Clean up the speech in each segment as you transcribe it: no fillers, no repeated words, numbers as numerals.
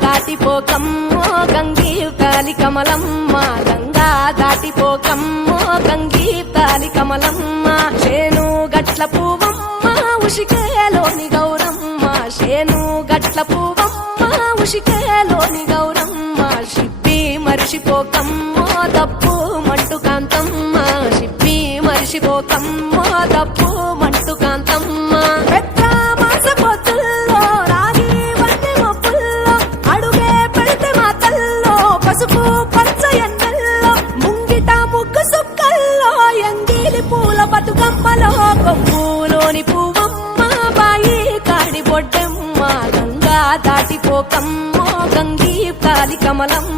దాటిపోకమ్మో గంగీతాలి కమలమ్మ, గంగా దాటిపోకమ్మో గంగీతాలి కమలమ్మ. శేను గట్ల పువ్వమ్మ ఉషికేలోని గౌరమ్మ, శేను గట్ల పువ్వమ్మ ఉషికేలోని గౌరమ్మ. షిప్పి మరిషిపోకమ్మో తప్పు మంటు కాంతమ్మ, షిప్పి మరిషిపోకమ్మో తప్పు మంటు కాంతమ్మ. కొప్పులోని పువ్వమ్మ బాయి కాడి బొడ్డమ్మ, గంగా దాటిపోకమ్మో గంగీ కాలి కమలమ్మ.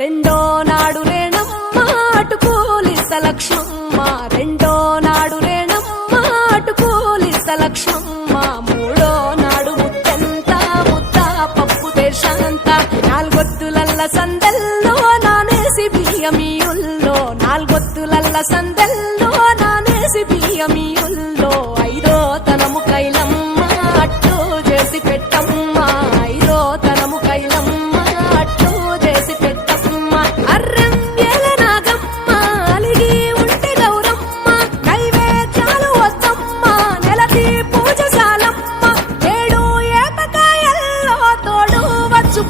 రెండో నాడు రేణమ్మ అటుకూలిస్త లక్ష్మమ్మ, రెండో నాడు రేణమ్మ అటుకూలిస్త లక్ష్మమ్మ. మూడో నాడు ముత్తంత ముద్ద పప్పు దేశంత, నాలుగొత్తులల్ల సందెల్లో నానేసి బియ్యమియుల్లో, నాలుగొత్తులల్ల సందెల్లో నానేసి బియ్యమియుల్లో. ఐదో తనము కైలమ్మ అట్టు చేసి పెట్టమ్మ, ఐదో తనము కైలమ్మ అట్టు చేసి పెట్ట.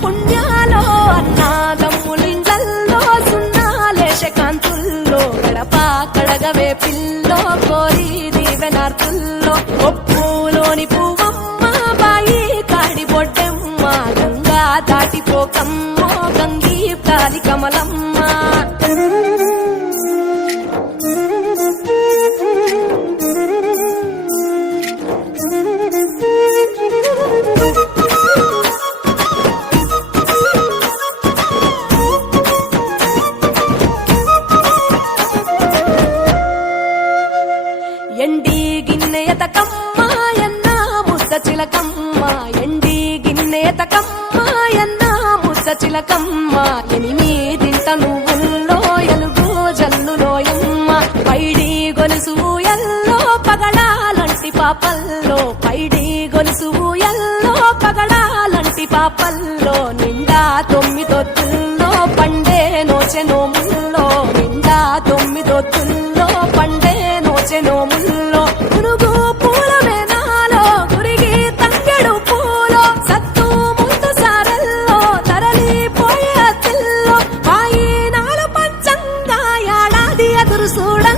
పుణ్యాలో అన్నాదమ్ములిండ్లల్లో సున్నాలేశ కాంతుల్లో, గడప కడగవే పిల్లో కోరి దీవెనార్తుల్లో. కొప్పులోని పువ్వమ్మ బాయి కాడి బొడ్డమ్మ, గంగా దాటిపోకమ్మో గంగీ కాలి కమలమ్మ. ఎండి గిన్నెయతకమ్మ ఎన్న ముద్ద చిలకమ్మ, ఎండి గిన్నెయతకమ్మ ఎన్న ముద్ద చిలకమ్మ. ఎనిమిదింట నువ్వుల్లో ఎలుగు జల్లులోయమ్మ, పైడి గొలుసు ఎల్లో పగడాలంటి పాపల్లో, పైడి గొలుసు ఎల్లో పగడాలంటి పాపల్లో. నిండా తొమ్మిదొత్తుల్లో పండే నోచె నోముల్లో, నిండా తొమ్మిదొత్తుల్లో పండే నోచె నోముల్లో. పునుగు పూల మేనాలో గురిగి తంగెడు పూలో, సత్తు ముందు సారల్లో తరలిపోయే అత్తిల్లో. వాయి చూడంగా